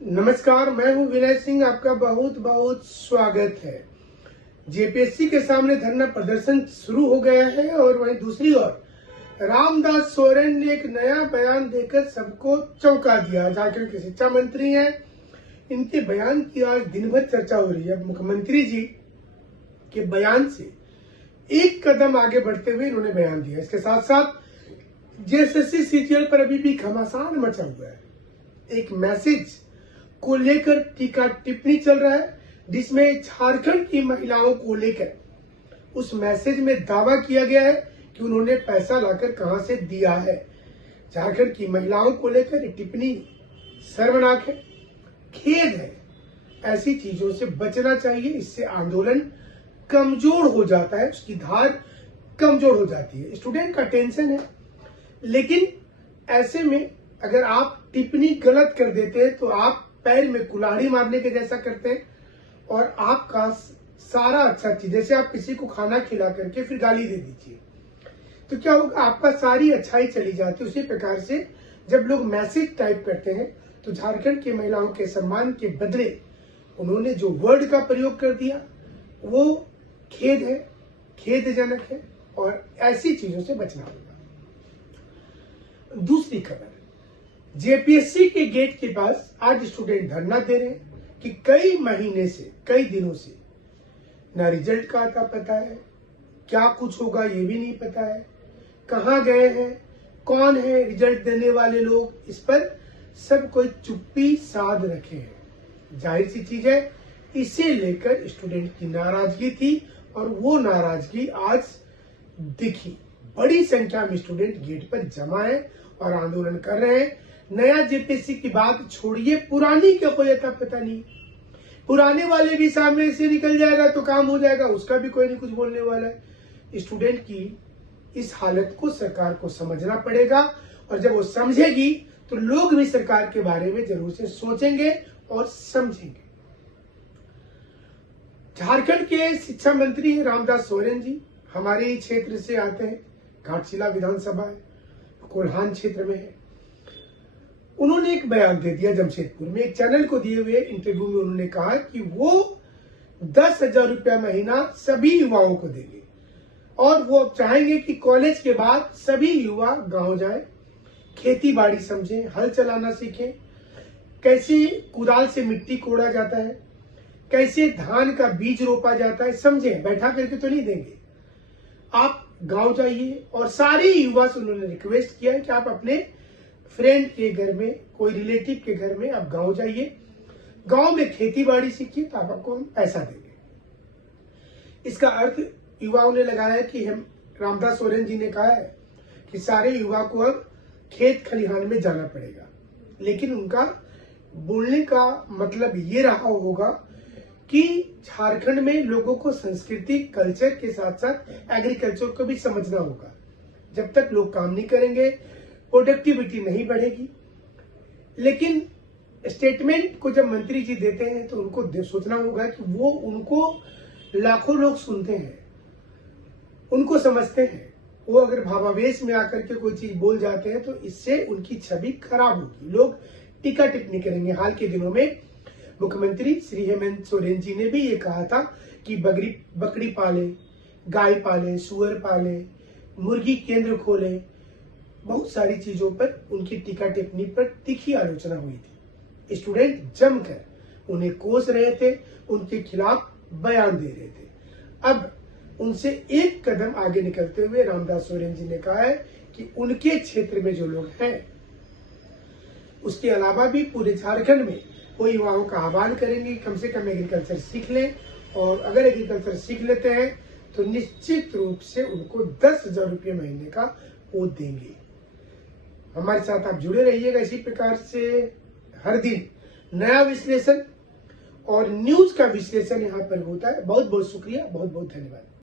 नमस्कार, मैं हूं विनय सिंह। आपका बहुत बहुत स्वागत है। जेपीएससी के सामने धरना प्रदर्शन शुरू हो गया है और वहीं दूसरी ओर रामदास सोरेन ने एक नया बयान देकर सबको चौंका दिया। झारखंड के शिक्षा मंत्री हैं, इनके बयान की आज दिन भर चर्चा हो रही है। मुख्यमंत्री जी के बयान से एक कदम आगे बढ़ते हुए इन्होंने बयान दिया। इसके साथ साथ जेएसएससी सीजीएल पर अभी भी घमासान मचा हुआ है। एक मैसेज को लेकर टीका टिप्पणी चल रहा है, जिसमें झारखंड की महिलाओं को लेकर उस मैसेज में दावा किया गया है कि उन्होंने पैसा लाकर कहां से दिया है। झारखंड की महिलाओं को लेकर टिप्पणी शर्मनाक है, खेद है। ऐसी चीजों से बचना चाहिए, इससे आंदोलन कमजोर हो जाता है, उसकी धार कमजोर हो जाती है। स्टूडेंट का टेंशन है, लेकिन ऐसे में अगर आप टिप्पणी गलत कर देते हैं तो आप पैर में कुल्हाड़ी मारने के जैसा करते हैं और आपका सारा अच्छा चीज, जैसे आप किसी को खाना खिला करके फिर गाली दे दीजिए तो क्या होगा, आपका सारी अच्छाई चली जाती है। उसी प्रकार से जब लोग मैसेज टाइप करते हैं तो झारखंड की महिलाओं के सम्मान के बदले उन्होंने जो वर्ड का प्रयोग कर दिया वो खेद है, खेदजनक है और ऐसी चीजों से बचना होगा। दूसरी खबर, जेपीएससी के गेट के पास आज स्टूडेंट धरना दे रहे हैं कि कई महीने से, कई दिनों से ना रिजल्ट का आता पता है, क्या कुछ होगा ये भी नहीं पता है, कहां गए हैं, कौन है रिजल्ट देने वाले लोग, इस पर सब कोई चुप्पी साध रखे हैं। जाहिर सी चीज है, इसे लेकर स्टूडेंट की नाराजगी थी और वो नाराजगी आज दिखी। बड़ी संख्या में स्टूडेंट गेट पर जमा है और आंदोलन कर रहे हैं। नया जेपीएससी की बात छोड़िए, पुरानी क्या कोई अता पता नहीं। पुराने वाले भी सामने से निकल जाएगा तो काम हो जाएगा, उसका भी कोई नहीं कुछ बोलने वाला है। स्टूडेंट की इस हालत को सरकार को समझना पड़ेगा और जब वो समझेगी तो लोग भी सरकार के बारे में जरूर से सोचेंगे और समझेंगे। झारखंड के शिक्षा मंत्री रामदास सोरेन जी हमारे ही क्षेत्र से आते हैं, घाटशिला विधानसभा कोल्हान क्षेत्र में है। उन्होंने एक बयान दे दिया जमशेदपुर में, एक चैनल को दिए हुए इंटरव्यू में उन्होंने कहा कि वो 10,000 रुपया महीना सभी युवाओं को देंगे और वो चाहेंगे कि कॉलेज के बाद सभी युवा गांव जाएं, खेती बाड़ी समझें, हल चलाना सीखें, कैसे कुदाल से मिट्टी कोड़ा जाता है, कैसे धान का बीज रोपा जाता है, समझें। बैठा करके तो नहीं देंगे, आप गांव जाइए। और सारी युवा से उन्होंने रिक्वेस्ट किया है कि आप अपने फ्रेंड के घर में, कोई रिलेटिव के घर में आप गांव जाइए, गांव में खेती बाड़ी सीखिए तो आपको हम पैसा देंगे। इसका अर्थ युवाओं ने लगाया है कि हम रामदास सोरेन जी ने कहा है कि सारे युवा को अब खेत खलिहान में जाना पड़ेगा, लेकिन उनका बोलने का मतलब ये रहा होगा कि झारखंड में लोगों को संस्कृति, कल्चर के साथ साथ एग्रीकल्चर को भी समझना होगा। जब तक लोग काम नहीं करेंगे प्रोडक्टिविटी नहीं बढ़ेगी। लेकिन स्टेटमेंट को जब मंत्री जी देते हैं तो उनको सोचना होगा कि वो, उनको लाखों लोग सुनते हैं, उनको समझते हैं। वो अगर भावावेश में आकर के कोई चीज बोल जाते हैं तो इससे उनकी छवि खराब होगी, लोग टीका टिप्पणी करेंगे। हाल के दिनों में मुख्यमंत्री श्री हेमंत सोरेन जी ने भी ये कहा था कि बकरी पाले, गाय पाले, सुअर पाले, मुर्गी केंद्र खोले, बहुत सारी चीजों पर उनकी टीका टिप्पणी पर तीखी आलोचना हुई थी। स्टूडेंट जमकर उन्हें कोस रहे थे, उनके खिलाफ बयान दे रहे थे। अब उनसे एक कदम आगे निकलते हुए रामदास सोरेन जी ने कहा है कि उनके क्षेत्र में जो लोग हैं, उसके अलावा भी पूरे झारखंड में वो युवाओं का आह्वान करेंगे कम से कम एग्रीकल्चर सीख लें, और अगर एग्रीकल्चर सीख लेते हैं तो निश्चित रूप से उनको 10,000 रुपये महीने का वो देंगे। हमारे साथ आप जुड़े रहिएगा। इसी प्रकार से हर दिन नया विश्लेषण और न्यूज का विश्लेषण यहाँ पर होता है। बहुत बहुत शुक्रिया, बहुत बहुत धन्यवाद।